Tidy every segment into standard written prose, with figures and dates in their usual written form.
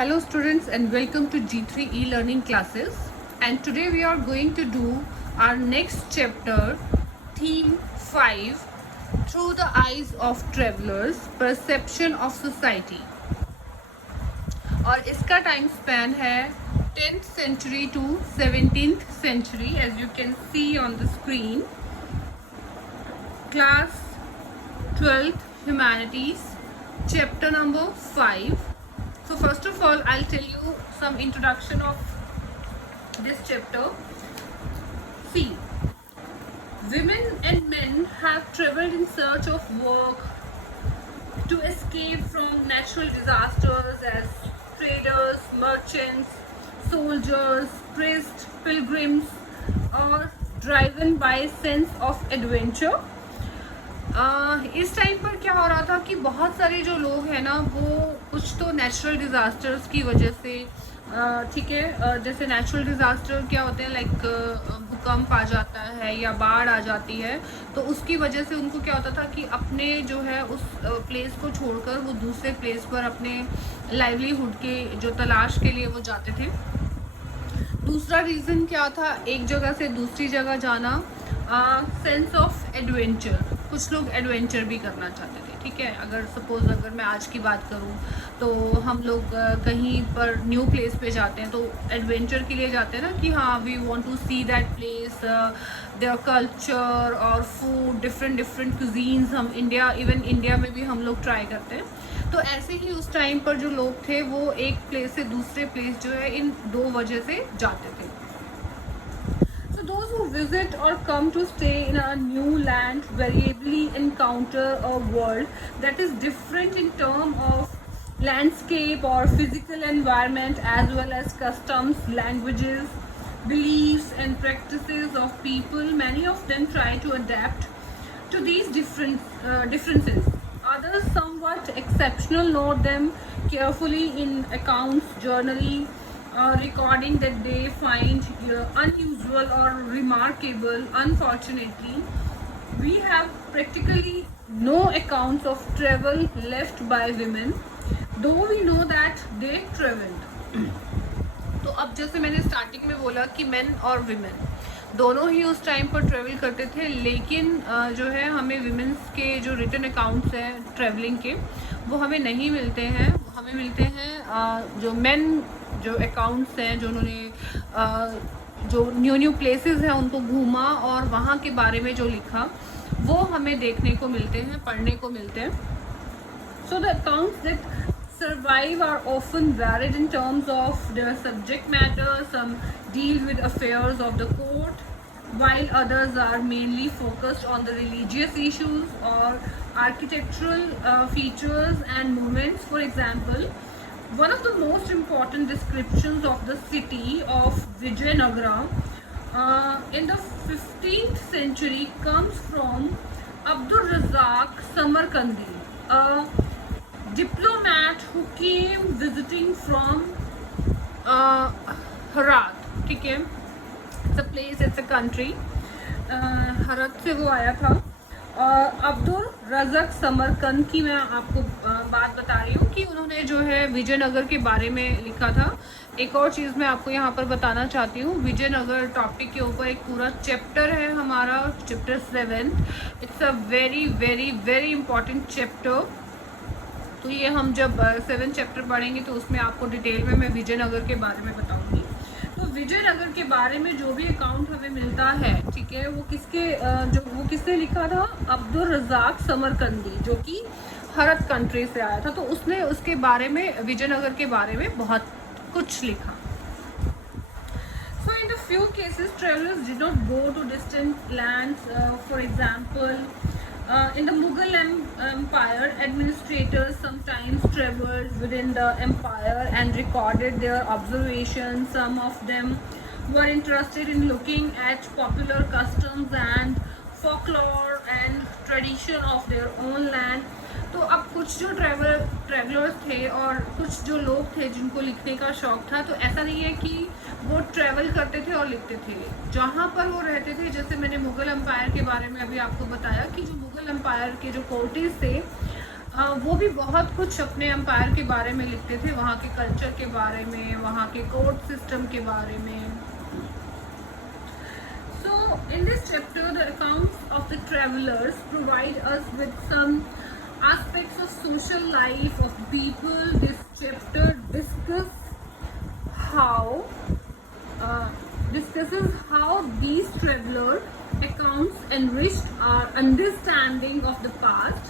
Hello students and welcome to G3 e-learning classes, and today we are going to do our next chapter, theme 5, through the eyes of travelers, perception of society. और इसका time span है 10th century to 17th century, as you can see on the screen. Class 12th Humanities, chapter number 5. So first of all, I'll tell you some introduction of this chapter. See, women and men have traveled in search of work, to escape from natural disasters as traders, merchants, soldiers, priests, pilgrims, or driven by a sense of adventure. इस time पर क्या हो रहा था कि बहुत सारे जो लोग हैं ना, वो कुछ तो नेचुरल डिज़ास्टर्स की वजह से, ठीक है, जैसे नेचुरल डिज़ास्टर क्या होते हैं, लाइक भूकंप आ जाता है या बाढ़ आ जाती है, तो उसकी वजह से उनको क्या होता था कि अपने जो है उस प्लेस को छोड़कर वो दूसरे प्लेस पर अपने लाइवलीहुड के जो तलाश के लिए वो जाते थे. दूसरा रीज़न क्या था, एक जगह से दूसरी जगह जाना, सेंस ऑफ एडवेंचर. कुछ लोग एडवेंचर भी करना चाहते थे, ठीक है. अगर मैं आज की बात करूं तो हम लोग कहीं पर न्यू प्लेस पे जाते हैं तो एडवेंचर के लिए जाते हैं ना, कि हाँ we want to see that place, their culture और फूड, डिफरेंट क्यूजीन्स. हम इवन इंडिया में भी हम लोग ट्राई करते हैं. तो ऐसे ही उस टाइम पर जो लोग थे वो एक प्लेस से दूसरे प्लेस जो है इन दो वजह से जाते थे. So those who visit or come to stay in a new land variably encounter a world that is different in terms of landscape or physical environment, as well as customs, languages, beliefs and practices of people. Many of them try to adapt to these differences. Others, somewhat exceptional, note them carefully in accounts, journaling, recording that they find unusual or remarkable. Unfortunately, we have practically no accounts of travel left by women, though we know that they traveled. तो अब जैसे मैंने starting में बोला कि main और women दोनों ही उस टाइम पर ट्रैवल करते थे, लेकिन जो है हमें विमेंस के जो रिटन अकाउंट्स हैं ट्रैवलिंग के वो हमें नहीं मिलते हैं. हमें मिलते हैं जो मेन जो अकाउंट्स हैं, जो उन्होंने जो न्यू प्लेसेस हैं उनको घूमा और वहाँ के बारे में जो लिखा वो हमें देखने को मिलते हैं, पढ़ने को मिलते हैं. So the accounts that survive are often varied in terms of their subject matter. Some deal with affairs of the court, while others are mainly focused on the religious issues or architectural features and movements. For example, one of the most important descriptions of the city of Vijayanagara in the 15th century comes from Abdur Razak Samarkandi, a diplomat who came visiting from Herat. ठीक है, it's a place, it's a country. Herat से वो आया था. अब्दुल रज़ाक समरकंद की मैं आपको बात बता रही हूँ कि उन्होंने जो है विजयनगर के बारे में लिखा था. एक और चीज़ मैं आपको यहाँ पर बताना चाहती हूँ. विजयनगर टॉपिक के ऊपर एक पूरा चैप्टर है हमारा, chapter 7. It's a very very very important chapter. तो ये हम जब 7th चैप्टर पढ़ेंगे तो उसमें आपको डिटेल में मैं विजयनगर के बारे में बताऊंगी. तो विजयनगर के बारे में जो भी अकाउंट हमें मिलता है, ठीक है, वो किसने लिखा था? अब्दुल रज़ाक समरकंदी, जो कि हरत कंट्री से आया था. तो उसने उसके बारे में, विजयनगर के बारे में बहुत कुछ लिखा. So in a few cases travelers did not go to distant lands. For example, in the Mughal Empire, administrators sometimes traveled within the empire and recorded their observations. Some of them were interested in looking at popular customs and folklore and tradition of their own land. तो अब कुछ जो travellers थे और कुछ जो लोग थे जिनको लिखने का शौक़ था, तो ऐसा नहीं है कि वो ट्रैवल करते थे और लिखते थे. जहाँ पर वो रहते थे, जैसे मैंने मुग़ल एम्पायर के बारे में अभी आपको बताया कि जो मुग़ल एम्पायर के जो कोर्टिस थे, वो भी बहुत कुछ अपने एम्पायर के बारे में लिखते थे, वहाँ के कल्चर के बारे में, वहाँ के कोर्ट सिस्टम के बारे में. So in this chapter, the accounts of the travelers provide us with some aspects of social life of people. This chapter discusses how these traveler accounts enriched our understanding of the past,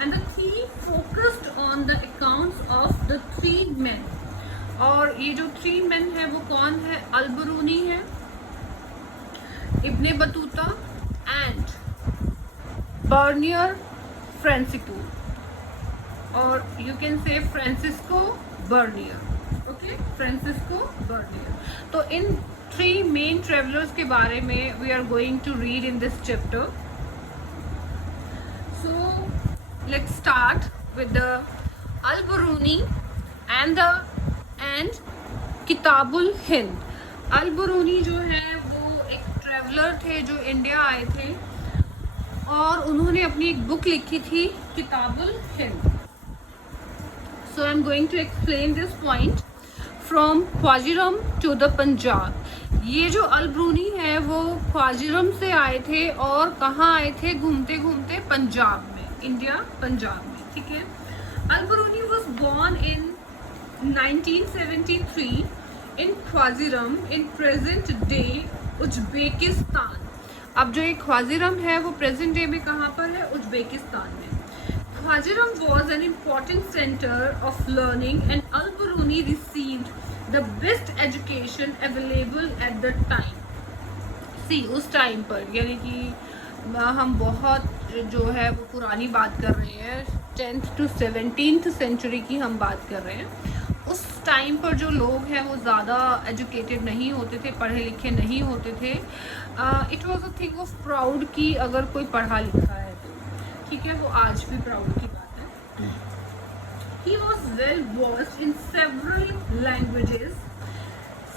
and the theme focused on the accounts of the three men. और ये जो 3 men है वो कौन है? Al Biruni है, Ibn Battuta and Bernier Francisco, और you can say Francisco Bernier. Okay, Francisco Bernier. तो इन 3 मेन ट्रेवलर्स के बारे में we are going to read in this chapter. So let's start with the Al Biruni and Kitabul Hind. Al Biruni जो है वो एक ट्रेवलर थे जो इंडिया आए थे, और उन्होंने अपनी एक बुक लिखी थी Kitabul Hind. So I am going to explain this point from Khwarazm to the Punjab. ये जो अल-बरूनी है वो ख्वाजिरम से आए थे, और कहाँ आए थे? घूमते घूमते पंजाब में, इंडिया पंजाब में. ठीक है. Al Biruni was born in 1973 in Khwarazm in present day Uzbekistan. अब जो ये ख्वाजिरम है वो प्रेजेंट डे में कहाँ पर है? उज्बेकिस्तान में. ख्वाजिरम was an important center of learning and Al-Biruni received the best education available at the time. See, उस टाइम पर, यानी कि हम बहुत जो है वो पुरानी बात कर रहे हैं, 10th to 17th सेंचुरी की हम बात कर रहे हैं. उस टाइम पर जो लोग हैं वो ज़्यादा एजुकेटेड नहीं होते थे, पढ़े लिखे नहीं होते थे. It was a thing of proud कि अगर कोई पढ़ा लिखा है तो. ठीक है, वो आज भी प्राउड की बात है. He was well versed in several languages: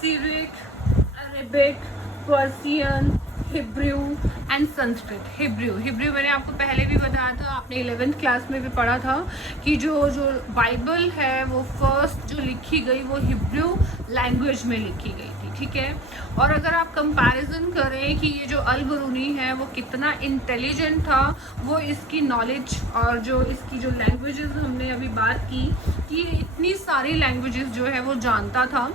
सिरिक, Arabic, Persian, Hebrew and Sanskrit. Hebrew मैंने आपको पहले भी बताया था, आपने 11th क्लास में भी पढ़ा था कि जो बाइबल है वो फर्स्ट जो लिखी गई वो हिब्रू लैंग्वेज में लिखी गई थी. ठीक है. और अगर आप कंपैरिजन करें कि ये जो अल-बरूनी है वो कितना इंटेलिजेंट था, वो इसकी नॉलेज और जो इसकी जो लैंग्वेजेस हमने अभी बात की कि इतनी सारी लैंग्वेजेस जो है वो जानता था.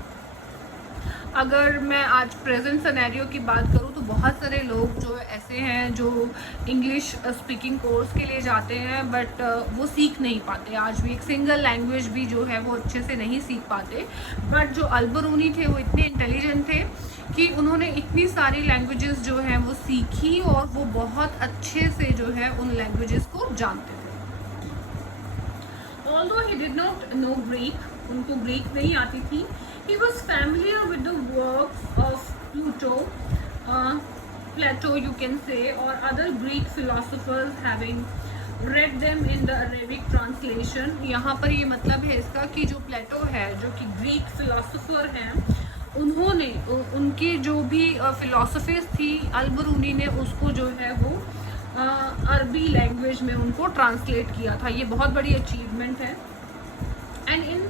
अगर मैं आज प्रेजेंट सिनेरियो की बात करूँ तो बहुत सारे लोग जो ऐसे हैं जो इंग्लिश स्पीकिंग कोर्स के लिए जाते हैं, बट वो सीख नहीं पाते. आज भी एक सिंगल लैंग्वेज भी जो है वो अच्छे से नहीं सीख पाते. बट जो अल-बरूनी थे वो इतने इंटेलिजेंट थे कि उन्होंने इतनी सारी लैंग्वेजेस जो हैं वो सीखी, और वो बहुत अच्छे से जो है उन लैंग्वेजेस को जानते थे. Although he did not know Greek, उनको ग्रीक नहीं आती थी, he was familiar with the works of Plato you can say, or other Greek philosophers, having read them in the Arabic translation. यहाँ पर ये मतलब है इसका कि जो प्लेटो है, जो कि ग्रीक फिलोसोफर हैं, उन्होंने उनकी जो भी फिलोसफीज थी, अल-बरूनी ने उसको जो है वो अरबी लैंग्वेज में उनको ट्रांसलेट किया था. ये बहुत बड़ी अचीवमेंट है. एंड इन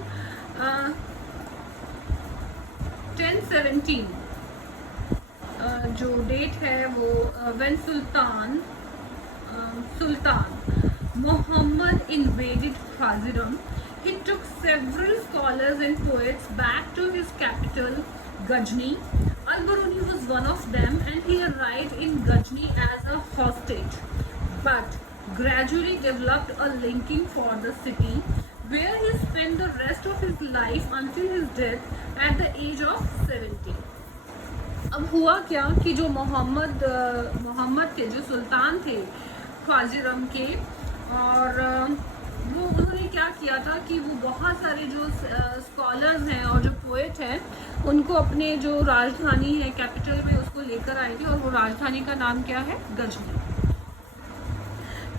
1017 जो डेट है वो when Sultan Muhammad invaded Khaziram, he took several scholars and poets back to his capital Ghazni. Al-Biruni was one of them, and he arrived in Ghazni as a hostage, but gradually developed a liking for the city, where he spent the rest of his life until his death at the age of 70. अब हुआ क्या कि जो मोहम्मद थे, जो सुल्तान थे ख्वाजिरम के, और वो उन्होंने क्या किया था कि वो बहुत सारे जो स्कॉलर्स हैं और जो पोएट हैं उनको अपने जो राजधानी है, कैपिटल में, उसको लेकर आए थे. और वो राजधानी का नाम क्या है? गजनी.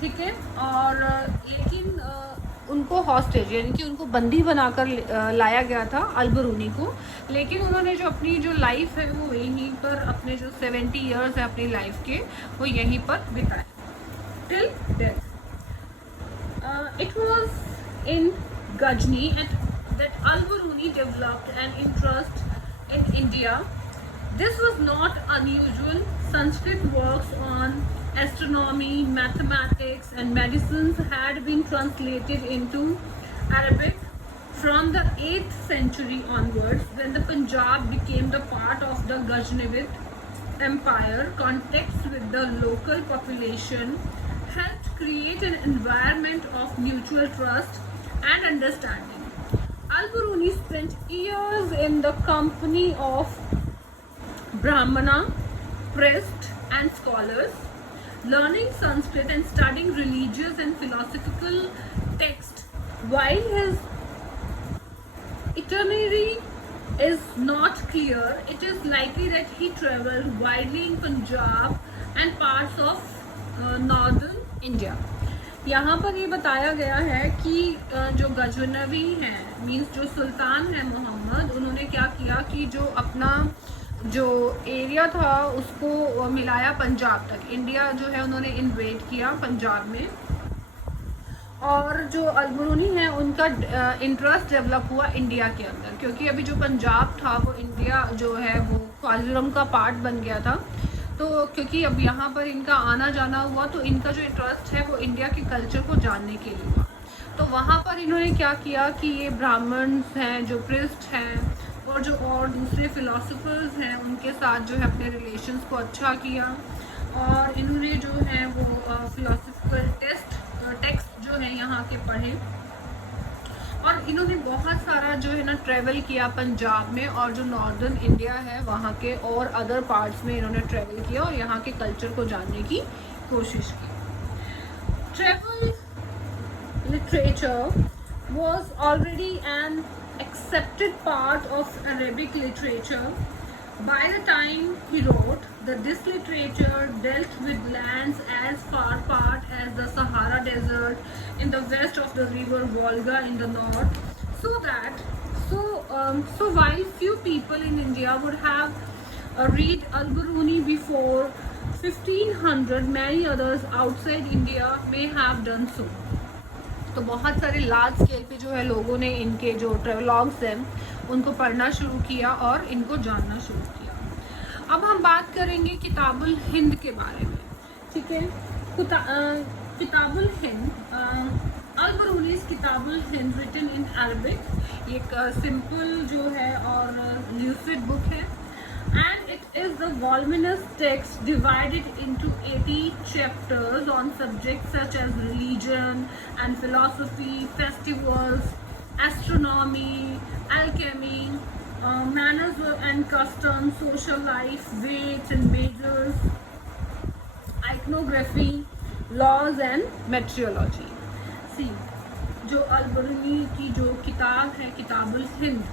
ठीक है. और लेकिन उनको हॉस्टेज यानी कि उनको बंदी बनाकर लाया गया था अल-बरूनी को. लेकिन उन्होंने जो अपनी जो लाइफ है वो यहीं पर, अपने जो 70 ईयर्स है अपनी लाइफ के, वो यहीं पर बिताए till death. It was in Ghazni that Al-Biruni developed an interest in India. This was not unusual. Sanskrit works on astronomy, mathematics, and medicines had been translated into Arabic from the 8th century onwards, when the Punjab became the part of the Ghaznavid Empire. Contacts with the local population helped create an environment of mutual trust and understanding. Al-Biruni spent years in the company of Brahmana, priests and scholars, learning Sanskrit and studying religious and philosophical texts. While his itinerary is not clear, it is likely that he traveled widely in Punjab and parts of northern India. यहाँ पर ये बताया गया है कि जो गजनवी हैं, means जो सुल्तान है मोहम्मद, उन्होंने क्या किया कि जो अपना जो एरिया था उसको मिलाया पंजाब तक. इंडिया जो है उन्होंने इन्वेड किया पंजाब में, और जो अल-बिरूनी है उनका इंटरेस्ट डेवलप हुआ इंडिया के अंदर, क्योंकि अभी जो पंजाब था वो इंडिया जो है वो ख्वाज़-ए-आज़म का पार्ट बन गया था. तो क्योंकि अब यहाँ पर इनका आना जाना हुआ तो इनका जो इंटरेस्ट है वो इंडिया के कल्चर को जानने के लिए हुआ. तो वहाँ पर इन्होंने क्या किया कि ये ब्राह्मण्स हैं, जो प्रिस्ट हैं और जो और दूसरे फ़िलासफ़र्स हैं, उनके साथ जो है अपने रिलेशंस को अच्छा किया, और इन्होंने जो है वो फ़िलासफ़िकल टेक्स्ट जो है यहाँ के पढ़े, और इन्होंने बहुत सारा जो है ना ट्रैवल किया पंजाब में, और जो नॉर्दर्न इंडिया है वहाँ के और अदर पार्ट्स में इन्होंने ट्रैवल किया और यहाँ के कल्चर को जानने की कोशिश की. Travel literature was already an accepted part of Arabic literature by the time he wrote that this literature dealt with lands as far apart as the Sahara Desert in the west of the river Volga in the north. So while few people in India would have read Al-Biruni before 1500, many others outside India may have done so. तो बहुत सारे large scale पे जो है लोगों ने इनके जो ट्रेवलॉग्स हैं उनको पढ़ना शुरू किया और इनको जानना शुरू किया. अब हम बात करेंगे किताबुल हिंद के बारे में. ठीक है, Kitabul Hind, Al Biruni Kitabul Hind written in Arabic, एक सिंपल जो है और ल्यूसिड बुक है, and it is the voluminous text divided into 80 chapters on subjects such as religion and philosophy, festivals, astronomy, alchemy, manners and customs, social life, weights and measures, iconography, laws and meteorology. See, जो अल-बिरूनी की जो किताब है किताबुल हिंद,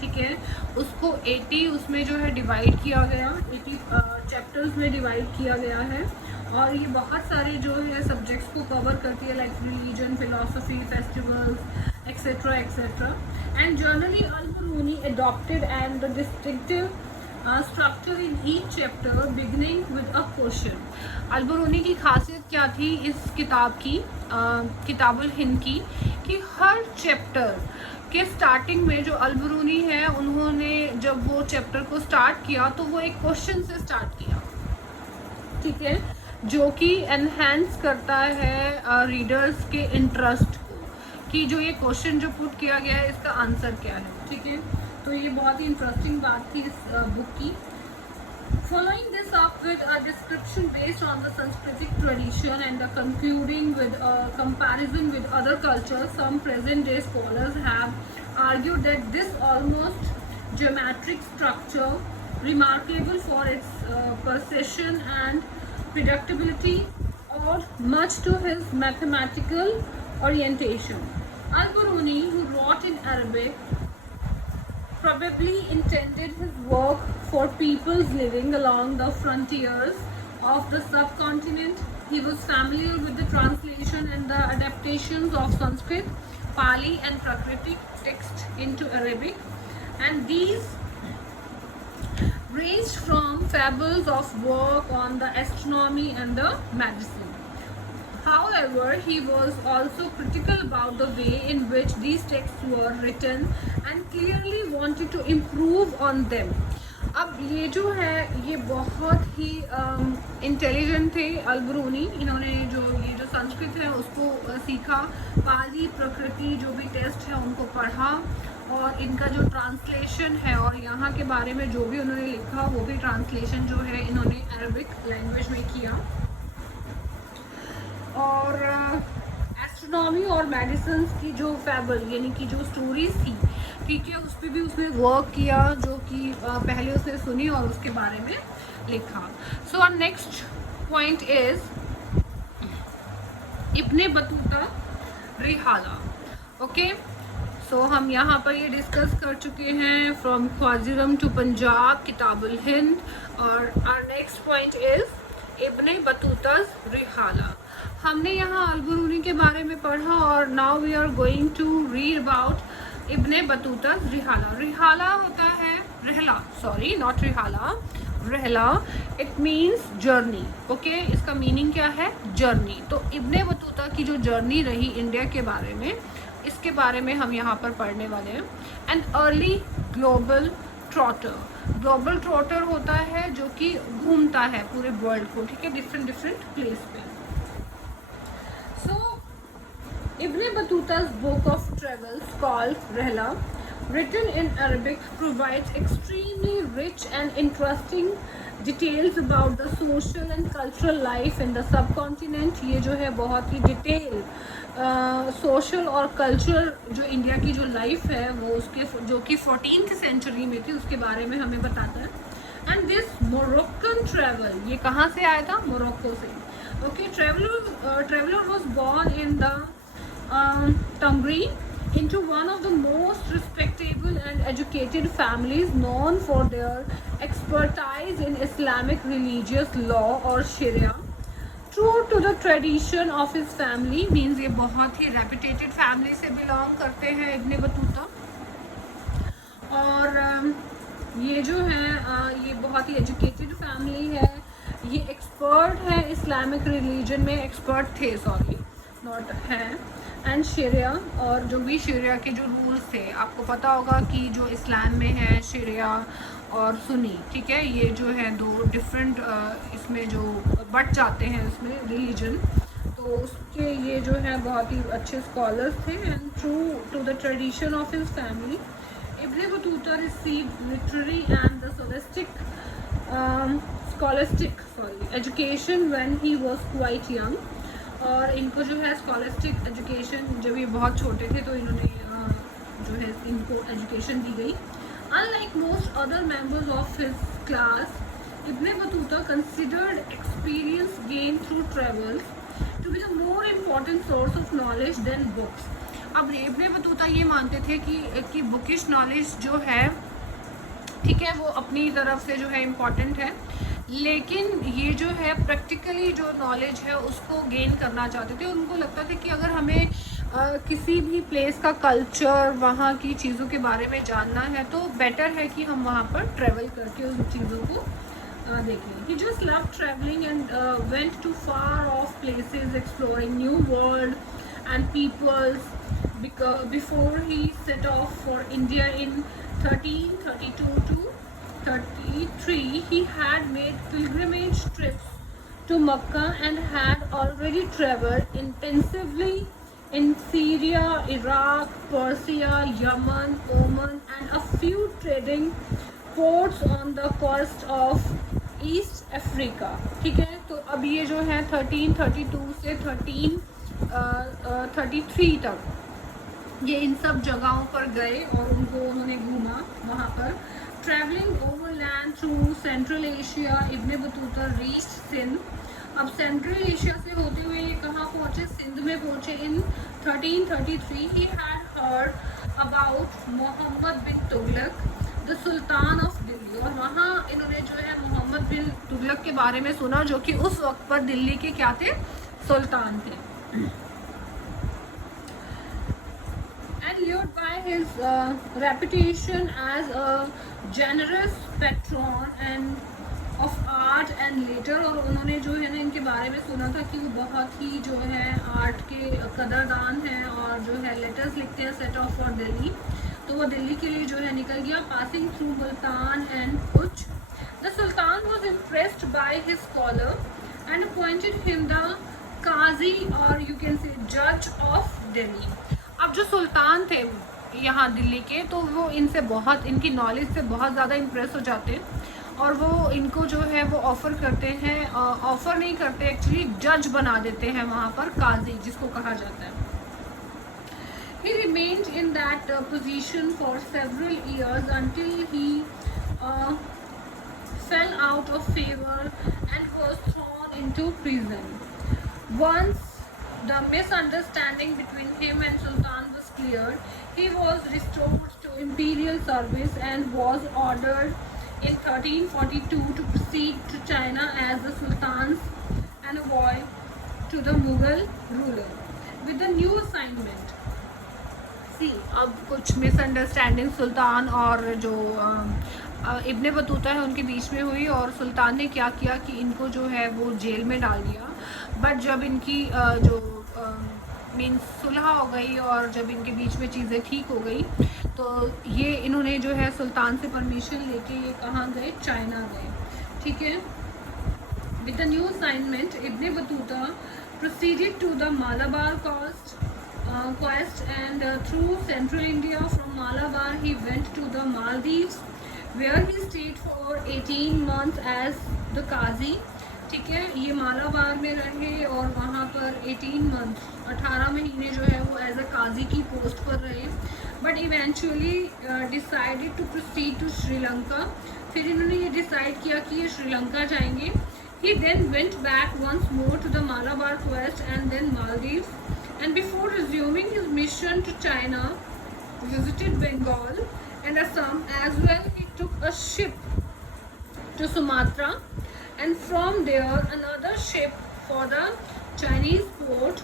ठीक है, उसको 80 उसमें जो है डिवाइड किया गया, 80 चैप्टर्स में डिवाइड किया गया है, और ये बहुत सारे जो है सब्जेक्ट्स को कवर करती है, like religion, philosophy, festivals etcetera etcetera. And generally Al Biruni adopted and the distinctive structure in each chapter beginning with a question. Al Biruni की खासियत क्या थी इस किताब की, किताबुल हिंद की, कि हर चैप्टर के स्टार्टिंग में जो अल-बिरूनी है उन्होंने जब वो चैप्टर को स्टार्ट किया तो वो एक क्वेश्चन से स्टार्ट किया. ठीक है, जो कि एनहेंस करता है रीडर्स के इंटरेस्ट को, कि जो ये क्वेश्चन जो पुट किया गया है इसका आंसर क्या है. ठीक है, तो ये बहुत ही इंटरेस्टिंग बात थी इस बुक की. Following this up with a description based on the Sanskritic tradition and concluding with a comparison with other cultures, some present-day scholars have argued that this almost geometric structure, remarkable for its precision and predictability, owed much to his mathematical orientation. Al-Biruni, who wrote in Arabic, probably intended his work for peoples living along the frontiers of the subcontinent. He was familiar with the translation and the adaptations of Sanskrit, Pali and Prakritic texts into Arabic, and these ranged from fables of work on the astronomy and the medicine. However, he was also critical about the way in which these texts were written and clearly wanted to improve on them. अब ये जो है ये बहुत ही intelligent थे अल-बरूनी। इन्होंने जो संस्कृत है उसको सीखा, पाली प्रकृति जो भी टेस्ट है उनको पढ़ा, और इनका जो ट्रांसलेशन है और यहाँ के बारे में जो भी उन्होंने लिखा वो भी ट्रांसलेशन जो है इन्होंने अरबिक लैंग्वेज में किया। और एस्ट्रोनॉमी और मेडिसिन की जो फैबल यानी कि जो स्टोरीज थी, ठीक है, उस पर भी उसने वर्क किया, जो कि पहले उसने सुनी और उसके बारे में लिखा। So our next point is Ibn Battuta Rihala. Okay, so हम यहाँ पर ये डिस्कस कर चुके हैं from Khwarazm to Punjab, Kitabul Hind. और our next point is Ibn Battuta Rihala. हमने यहाँ अल-बरूनी के बारे में पढ़ा और now we are going to read about Ibn Battuta Rihala. Rihala होता है Rihla, sorry not Rihala, Rihla. It means journey. Okay, इसका मीनिंग क्या है? जर्नी। तो इब्ने बतूता की जो जर्नी रही इंडिया के बारे में, इसके बारे में हम यहाँ पर पढ़ने वाले हैं। And early global trotter. Global trotter होता है जो कि घूमता है पूरे वर्ल्ड को, ठीक है, डिफरेंट डिफरेंट प्लेस पे। Ibn Battuta's book of travels called Rihla, written in Arabic, provides extremely rich and interesting details about the social and cultural life in the subcontinent। ये जो है बहुत ही डिटेल सोशल और cultural जो India की जो life है वो उसके जो कि 14th सेंचुरी में थी उसके बारे में हमें बताता है। एंड दिस मोरक्कन ट्रैवल, ये कहाँ से आया था? मोरक्को से। Okay, traveller was born in the Tungri into one of the most respectable and educated families known for their expertise in Islamic religious law or Sharia. True to the tradition of his family, means ये बहुत ही reputed family से belong करते हैं Ibn Battuta. और ये जो है ये बहुत ही educated family है, ये expert है इस्लामिक रिलीजन में, एक्सपर्ट थे, सॉरी नॉट है, एंड शरिया, और जो भी शरिया के जो रूल्स थे, आपको पता होगा कि जो इस्लाम में है शरिया और सुन्नी, ठीक है, ये जो है दो डिफरेंट इसमें जो बट जाते हैं इसमें रिलीजन, तो उसके ये जो है बहुत ही अच्छे स्कॉलर्स थे। And true to the tradition of his family, Ibn Battuta received literary and the scholastic education when he was quite young. और इनको जो है स्कॉलस्टिक एजुकेशन, जब ये बहुत छोटे थे तो इन्होंने जो है इनको एजुकेशन दी गई। Unlike most other members of his class, Ibn Battuta considered experience gain through travels to be the more important source of knowledge than books. अब इब्ने बतूता ये मानते थे कि बुकिश नॉलेज जो है, ठीक है, वो अपनी तरफ से जो है इम्पॉर्टेंट है, लेकिन ये जो है प्रैक्टिकली जो नॉलेज है उसको गेन करना चाहते थे। उनको लगता था कि अगर हमें किसी भी प्लेस का कल्चर, वहाँ की चीज़ों के बारे में जानना है तो बेटर है कि हम वहाँ पर ट्रैवल करके उन चीज़ों को देखें। He just love travelling and went to far off places, exploring new world and peoples. Before he set off for India in 1332 to 33, he had made pilgrimage trips to Mecca and had already traveled intensively in Syria, Iraq, Persia, Yemen, Oman and a few trading ports on the coast of East Africa। ठीक है, तो अब ये जो है 1332 से 1333 तक ये इन सब जगहों पर गए और उन्होंने घूमा वहाँ पर। Travelling overland through Central Asia, Ibn Battuta reached Sindh. अब सेंट्रल एशिया से होते हुए ये कहाँ पहुँचे? सिंध में पहुँचे in 1333। He had heard about Mohammad bin Tughlaq, the sultan of Delhi. और वहाँ इन्होंने जो है मोहम्मद बिन तुगलक के बारे में सुना, जो कि उस वक्त पर दिल्ली के क्या थे? सुल्तान थे। Lured by his reputation as a generous patron and of art and later, और उन्होंने जो है ना इनके बारे में सुना था कि वो बहुत ही जो है आर्ट के कदरदान हैं और जो है लेटर्स लिखते हैं, सेट ऑफ फॉर दिल्ली। तो वो दिल्ली के लिए जो है निकल गया, पासिंग थ्रू मुल्तान एंड कुछ। The sultan was impressed by his scholar and appointed him the qazi और यू कैन से जज ऑफ दिल्ली। अब जो सुल्तान थे यहाँ दिल्ली के, तो वो इनसे बहुत, इनकी नॉलेज से बहुत ज़्यादा इम्प्रेस हो जाते हैं और वो इनको जो है वो ऑफ़र करते हैं, ऑफ़र नहीं करते एक्चुअली, जज बना देते हैं वहाँ पर, काजी जिसको कहा जाता है। He remained in that position for several years until he fell out of favor and was thrown into prison. Once the misunderstanding between him and Sultan was cleared, he was restored to imperial service and was ordered in 1342 to proceed to China as the Sultan's envoy to the Mughal ruler with the new assignment. सी अब कुछ misunderstanding सुल्तान और जो Ibn Battuta है उनके बीच में हुई, और सुल्तान ने क्या किया कि इनको जो है वो जेल में डाल दिया। बट जब इनकी जो मीन्स सुलह हो गई और जब इनके बीच में चीज़ें ठीक हो गई, तो ये इन्होंने जो है सुल्तान से परमिशन लेके ये कहाँ गए, चाइना गए। ठीक है, with the new assignment Ibn Battuta proceeded to the Malabar quest and through central India. From Malabar he went to the Maldives where he stayed for 18 months as the Qazi. ठीक है, ये मालाबार में रहे और वहाँ पर 18 मंथ 18 महीने जो है वो एज अ काजी की पोस्ट पर रहे, but eventually decided to proceed to Sri Lanka. फिर इन्होंने ये डिसाइड किया कि ये श्रीलंका जाएंगे। He then went back once more to the Malabar quest and then Maldives, and before resuming his mission to China, visited Bengal and Assam as well. He took a ship to Sumatra and from there another ship for the Chinese port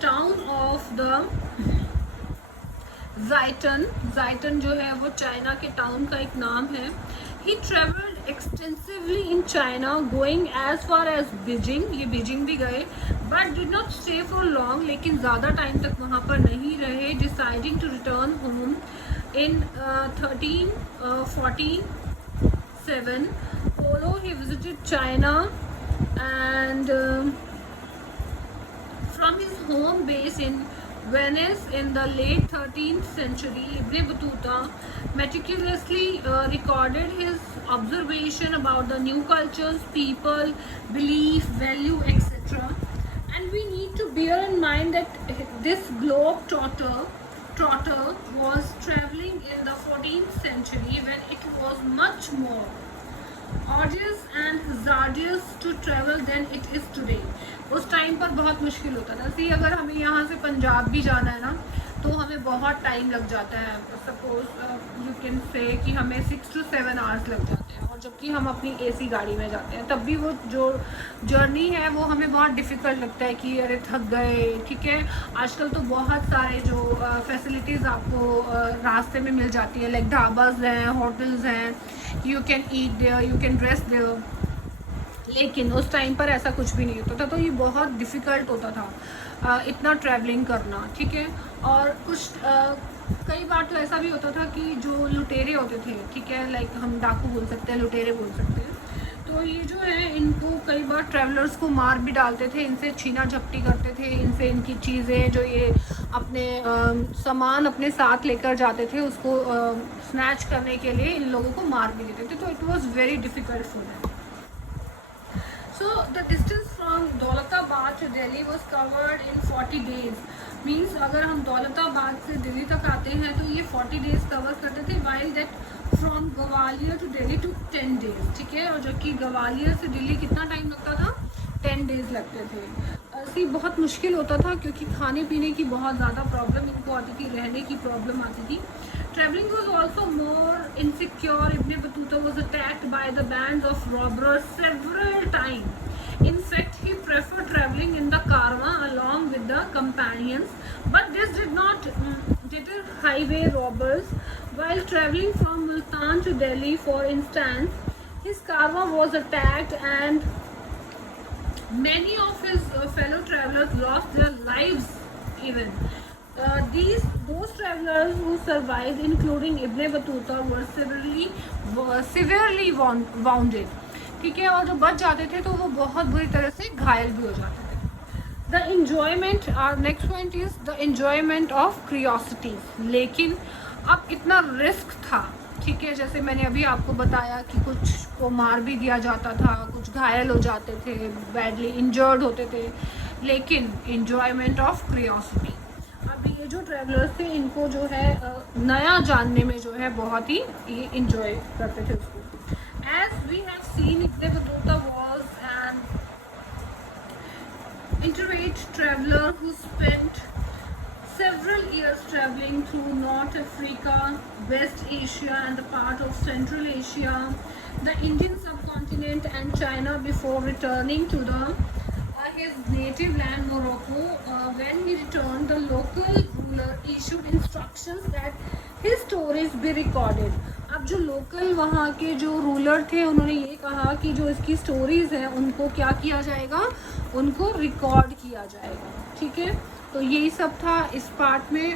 town of the Zaitan जो है वो China के town का एक नाम है। He travelled extensively in China, going as far as Beijing, ये Beijing भी गए, but did not stay for long, लेकिन ज़्यादा टाइम तक वहाँ पर नहीं रहे। Deciding to return home in 1347, although he visited China and from his home base in Venice in the late 13th century, Ibn Battuta meticulously recorded his observation about the new cultures, people, belief, value, etc. And we need to bear in mind that this globe trotter was traveling in the 14th century when it was much more arduous and hazardous to travel than it is today. उस time पर बहुत मुश्किल होता था। सी अगर हमें यहाँ से पंजाब भी जाना है ना, तो हमें बहुत टाइम लग जाता है। सपोज यू कैन से कि हमें 6 to 7 आवर्स लग जाते हैं, और जबकि हम अपनी एसी गाड़ी में जाते हैं, तब भी वो जो जर्नी है वो हमें बहुत डिफ़िकल्ट लगता है कि अरे थक गए। ठीक है, आजकल तो बहुत सारे जो फैसिलिटीज़ आपको रास्ते में मिल जाती है, लाइक ढाबाज हैं, होटल्स हैं, you can eat there, you can rest there. लेकिन उस टाइम पर ऐसा कुछ भी नहीं होता था, तो ये बहुत डिफ़िकल्ट होता था इतना ट्रैवलिंग करना। ठीक है, और कुछ कई बार तो ऐसा भी होता था कि जो लुटेरे होते थे, ठीक है, लाइक हम डाकू बोल सकते हैं, लुटेरे बोल सकते हैं, तो ये जो है इनको कई बार ट्रैवलर्स को मार भी डालते थे, इनसे छीना झपटी करते थे, इनसे इनकी चीज़ें जो ये अपने सामान अपने साथ लेकर जाते थे उसको स्नैच करने के लिए इन लोगों को मार भी देते थे। तो it was very difficult for them. So the distance from Daulatabad to Delhi was covered in 40 days. Means अगर हम दौलताबाद से दिल्ली तक आते हैं तो ये 40 days कवर करते थे, while that from Gwalior to Delhi to 10 days. ठीक है, और जबकि ग्वालियर से दिल्ली कितना टाइम लगता था, 10 days लगते थे। ऐसी बहुत मुश्किल होता था क्योंकि खाने पीने की बहुत ज़्यादा प्रॉब्लम इनको आती थी, रहने की प्रॉब्लम आती थी। Traveling was also more insecure. Ibn Battuta was attacked by the bands of robbers several times. In fact, he preferred traveling in the caravan along with the companions, but this did not deter highway robbers. While traveling from Multan to Delhi, for instance, his caravan was attacked and many of his fellow travelers lost their lives even. Those travelers who survived, including Ibn Battuta, were severely wounded. ठीक है, और जो बच जाते थे तो वो बहुत बुरी तरह से घायल भी हो जाते थे. The enjoyment, our next point is the enjoyment of curiosity. लेकिन अब इतना रिस्क था, ठीक है, जैसे मैंने अभी आपको बताया कि कुछ को मार भी दिया जाता था, कुछ घायल हो जाते थे, बैडली इंजर्ड होते थे, लेकिन enjoyment of curiosity. अभी ये जो ट्रैवलर्स थे इनको जो है नया जानने में जो है बहुत ही ये इंजॉय करते थे उसको. As we have seen, Ibn Battuta was an interrate traveler who spent several years traveling through North Africa, West Asia and the part of Central Asia, the Indian subcontinent and China before returning to his native land Morocco. When he returned, the local ruler issued instructions that his stories be recorded. अब जो local वहाँ के जो ruler थे उन्होंने ये कहा कि जो इसकी स्टोरीज हैं उनको क्या किया जाएगा, उनको रिकॉर्ड किया जाएगा. ठीक है, तो यही सब था इस पार्ट में.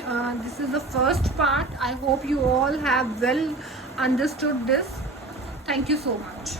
This is the first part. I hope you all have well understood this. Thank you so much.